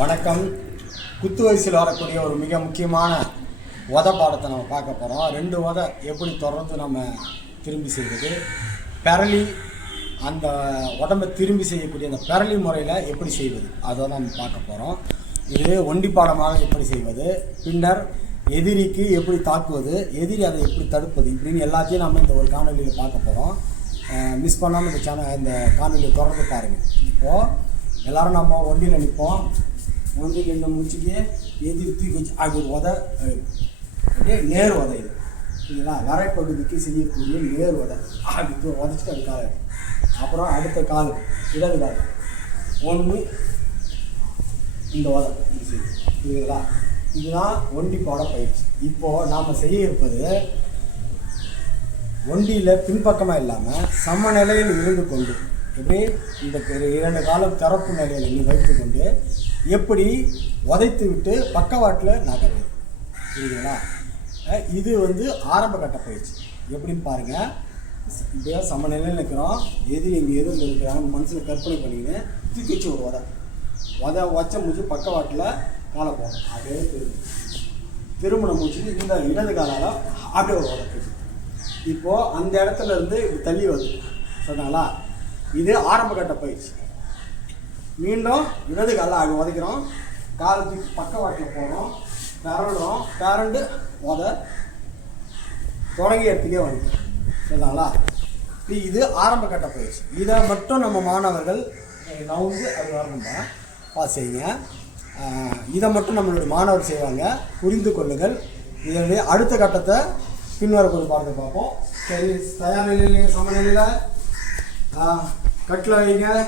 வணக்கம். குத்து வயசில் வரக்கூடிய ஒரு மிக முக்கியமான உத பாடத்தை நம்ம பார்க்க போகிறோம் ரெண்டு உத எப்படி தொடர்ந்து நம்ம திரும்பி செய்வது பெரளி அந்த உடம்பை திரும்பி செய்யக்கூடிய அந்த பெரளி முறையில் எப்படி செய்வது? அதை நம்ம பார்க்க போகிறோம் இது ஒண்டி பாடமாக எப்படி செய்வது? பின்னர் எதிரிக்கு எப்படி தாக்குவது? எதிரி அதை எப்படி தடுப்பது? இப்படின்னு எல்லாத்தையும் நம்ம இந்த ஒரு காணொலியில் பார்க்க போகிறோம் மிஸ் பண்ணாமல் இந்த சேனல் இந்த காணொலியை தொடர்ந்து பாருங்கள் இப்போது எல்லாரும் நம்ம ஒண்டியில் நிற்போம் ஒண்டியில் நின்று முடிச்சுட்டு எதிரி தூக்கி வச்சு அது ஒரு உத அஹ், அப்படியே நேர் உதை இது. சரிங்களா வரைப்பகுதிக்கு செய்யக்கூடிய நேர் உதை. அப்படி உதச்சிட்டு உதைச்சிட்டு அது கால். அப்புறம் அடுத்த கால் இடது கால். ஒன்று இந்த உதை இது இதுதான் ஒண்டி பயிற்சி. இப்போது நாம் செய்ய இருப்பது ஒண்டியில் பின்பக்கமாக இல்லாமல் சமநிலையில் இருந்து கொண்டு எப்படி? இந்த இரண்டு காலம் திறப்பு நிலையில் நீ வைத்துக்கொண்டு எப்படி உதைத்து விட்டு பக்கவாட்டில் நகர்வது புரியுதுங்களா? இது வந்து ஆரம்ப கட்ட பயிற்சி. எப்படின்னு பாருங்கள் இப்போ சமநிலையில் நிற்கிறோம் எதிரி இங்கே எதிரில் இருக்கிறாங்க. மனசில் கற்பனை பண்ணிக்கின்னு தூக்கி வச்சு ஒரு உதை. உத வச்ச முடிச்சு பக்கவாட்டில் காலை போகணும் அப்படியே திரும்ப திருமணம் முடிச்சுட்டு இந்த இடது காலால் அப்படியே ஒரு உதக்கு இப்போது அந்த இடத்துல இருந்து தள்ளி வருது. சொன்னாங்களா இது ஆரம்ப கட்ட பயிற்சி. மீண்டும் இடது காலை அப்படி உதைக்கிறோம். காலை தூக்கி பக்கவாட்டில் போகிறோம் பேரண்டுறோம் பேரண்டு உத. தொடங்கி இடத்துக்கே வந்து சரிங்களா இது- ஆரம்ப கட்ட பயிற்சி. இதை மட்டும் நம்ம மாணவர்கள் நவுந்து அது வரணும்பா பாஸ் செய்யுங்க. இதை மட்டும் நம்மளுடைய மாணவர் செய்வாங்க. புரிந்து கொள்ளுங்கள். இதனுடைய அடுத்த கட்டத்தை பின்வரக்கூடிய பாடத்தை பார்ப்போம். சரி தயார் நிலையில் சமநிலையில் கட்டில் வைங்க.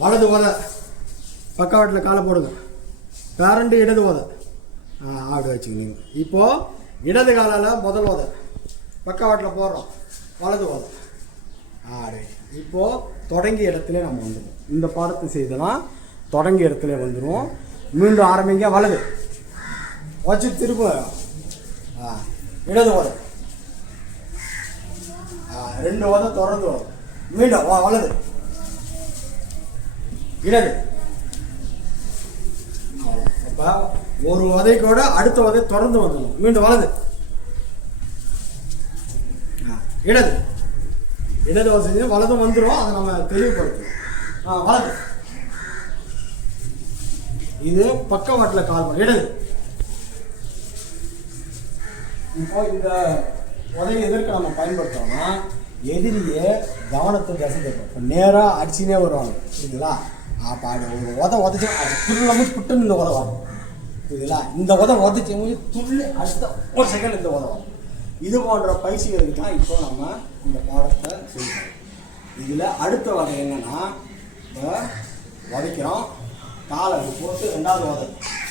வலது உத பக்கவாட்டில் காலை போடுங்க. பேரண்டு இடது உத ஆ வச்சுக்கிங்க இப்போது இடது காலால் முதல் உத பக்கவாட்டில் போடுறோம். வலது உத ஆ இப்போது தொடங்கிய இடத்துல நம்ம வந்துடுவோம். இந்த பாடத்தை செய்தெல்லாம் தொடங்கிய இடத்துல வந்துடுவோம். மீண்டும் ஆரம்பிங்க. வலது. வச்சு திரும்ப ஆ இடது உத ஆ ரெண்டு உத தொடர்ந்து வரும் மீண்டும் வலது. இடது அப்போ ஒரு உதைக்கோட அடுத்த உதை தொடர்ந்து வந்துடும். மீண்டும் வலது. ஆ, இடது. இடது வசதி வலதும் வந்துடும் அதை நம்ம தெளிவுபடுத்தணும் ஆ வலது. இது பக்கவாட்டில் கால் இடது. இப்போ இந்த உதவி எதற்கு நம்ம பயன்படுத்தோம்னா எதிரியே கவனத்தை தசை இப்போ நேராக அடிச்சுனே வருவாங்க. சரிங்களா அப்போ அது ஒரு உத உதச்சி அது துள்ளாமல் புட்டுன்னு இந்த உத வரும் புரியுதுங்களா இந்த உத உதச்சி துள்ளி அடுத்த ஒரு செகண்ட் இந்த உத வரும் இது போன்ற பயிற்சிகளுக்கு தான் இப்போ நம்ம இந்த பாடத்தை செய்யணும் இதில் அடுத்த வகை என்னன்னா இப்போ உதைக்கிறோம் காலை போட்டு ரெண்டாவது உதை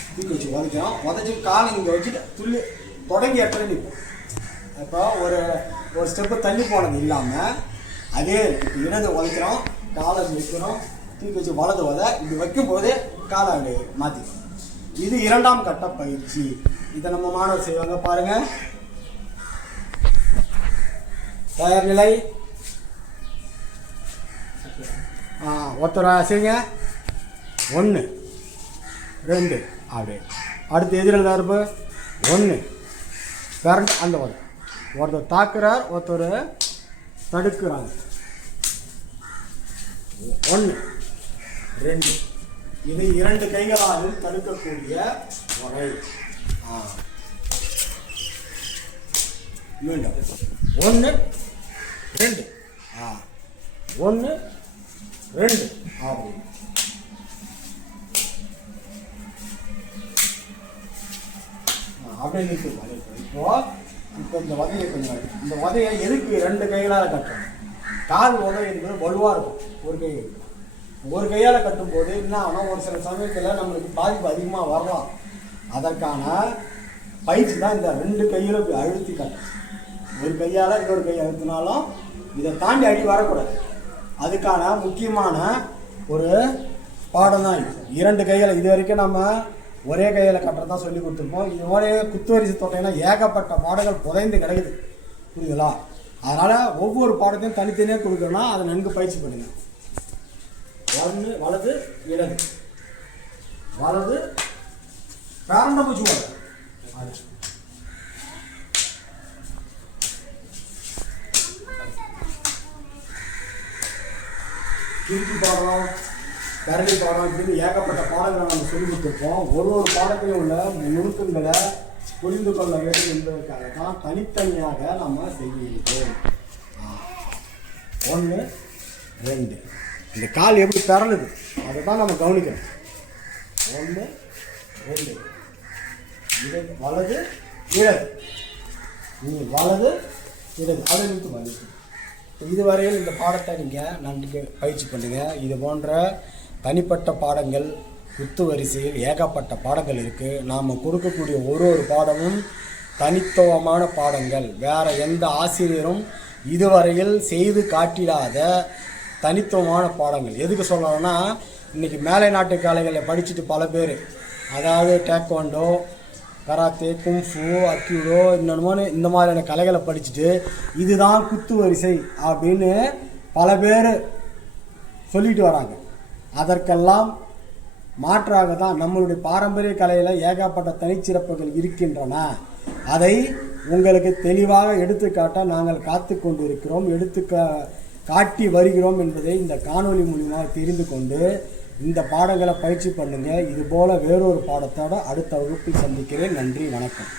தூக்கி வச்சு உதைக்கிறோம் உதச்சி காலை இங்கே வச்சுட்டு துள்ளி தொடங்கி இடத்துல நிற்போம் இப்போ ஒரு ஒரு ஸ்டெப்பு தள்ளி போனது இல்லாமல் அதே இடது உதைக்கிறோம் காலை நிற்கிறோம் தூக்கி வச்சு வலது உதை இப்படி வைக்கும் போதே காலை அப்படி மாற்றிக்கிறோம் இது இரண்டாம் கட்ட பயிற்சி. இதை நம்ம மாணவர் செய்வாங்க. பாருங்க. தயார் நிலை. ஆ ஒருத்தர் செய்யுங்க ஒன்று ரெண்டு. அப்படி அடுத்து எதிரில் தரப்பு ஒன்று கரண்ட் அந்த ஒரு ஒருத்தர் தாக்குறார் ஒருத்தர் தடுக்கிறாங்க. ஒன்று ரெண்டு. இது இரண்டு கைகளாலும் தடுக்கக்கூடிய முறை. ஆ. மீண்டும். ஒன்று ரெண்டு. ஆ. ஒன்று ரெண்டு. ஆகும் ஆ, அப்படியே நிற்கும் அதே இப்போ இப்போ இந்த வதையை கொஞ்சம் இந்த வதையை எதுக்கு ரெண்டு கைகளால் கட்டணும் கால் உதவி என்பது வலுவாக இருக்கும். ஒரு கை இருக்கும். ஒரு கையால் கட்டும்போது என்ன ஆனால் ஒரு சில சமயத்தில் நம்மளுக்கு பாதிப்பு அதிகமாக வரலாம். அதற்கான பயிற்சி தான் இந்த ரெண்டு கையில் இப்படி அழுத்தி கட்டணும் ஒரு கையால் இன்னொரு கை அழுத்தினாலும் இதை தாண்டி அடி வரக்கூடாது. அதுக்கான முக்கியமான ஒரு பாடம் தான் இது. இரண்டு கையில் இது வரைக்கும் நம்ம ஒரே கையில் கட்டுறதா சொல்லி கொடுத்துருப்போம். இது ஒரே குத்துவரிசை தொட்டைனா ஏகப்பட்ட பாடங்கள் புதைந்து கிடைக்குது. புரியுதுங்களா அதனால் ஒவ்வொரு பாடத்தையும் தனித்தனியாக கொடுக்கணும்னா அதை நன்கு பயிற்சி பண்ணுங்கள் ஒன்று வலது இடது வலது பேரண்ட மூச்சு வர கிருக்கி பாடம் கரடி பாடம் இப்படின்னு ஏகப்பட்ட பாடங்களை நம்ம சொல்லி கொடுத்துருப்போம் ஒரு ஒரு பாடத்திலும் உள்ள நுணுக்கங்களை புரிந்து கொள்ள வேண்டும் என்பதற்காக தான் தனித்தனியாக நம்ம செய்கிறோம் ஒன்று ரெண்டு. இந்த கால் எப்படி பிறலுது அதை தான் நம்ம கவனிக்கணும். ஒன்று ரெண்டு. இடது வலது இடது. நீ வலது இடது. அதை நிறுத்து மதிப்பு இதுவரையில் இந்த பாடத்தை நீங்கள் நன்கு பயிற்சி பண்ணுங்கள் இது போன்ற தனிப்பட்ட பாடங்கள் குத்து வரிசையில் ஏகப்பட்ட பாடங்கள் இருக்குது நாம் கொடுக்கக்கூடிய ஒரு ஒரு பாடமும் தனித்துவமான பாடங்கள். வேறு எந்த ஆசிரியரும் இதுவரையில் செய்து காட்டிடாத தனித்துவமான பாடங்கள். எதுக்கு சொல்லணும்னா இன்றைக்கி மேலை நாட்டு கலைகளை படிச்சுட்டு பல பேர் அதாவது டேக்வாண்டோ கராத்தே கும்ஃபு அக்யூடோ இன்னொன்னு இந்த மாதிரியான கலைகளை படிச்சுட்டு இதுதான் குத்து வரிசை அப்படின்னு பல பேர் சொல்லிட்டு வராங்க. அதற்கெல்லாம் மாற்றாக தான் நம்மளுடைய பாரம்பரிய கலையில் ஏகப்பட்ட தனிச்சிறப்புகள் இருக்கின்றன. அதை உங்களுக்கு தெளிவாக எடுத்துக்காட்ட நாங்கள் காத்து கொண்டிருக்கிறோம் எடுத்து காட்டி வருகிறோம் என்பதை இந்த காணொளி மூலியமாக தெரிந்து கொண்டு இந்த பாடங்களை பயிற்சி பண்ணுங்கள் இதுபோல் வேறொரு பாடத்தோட அடுத்த வகுப்பில் சந்திக்கிறேன். நன்றி வணக்கம்.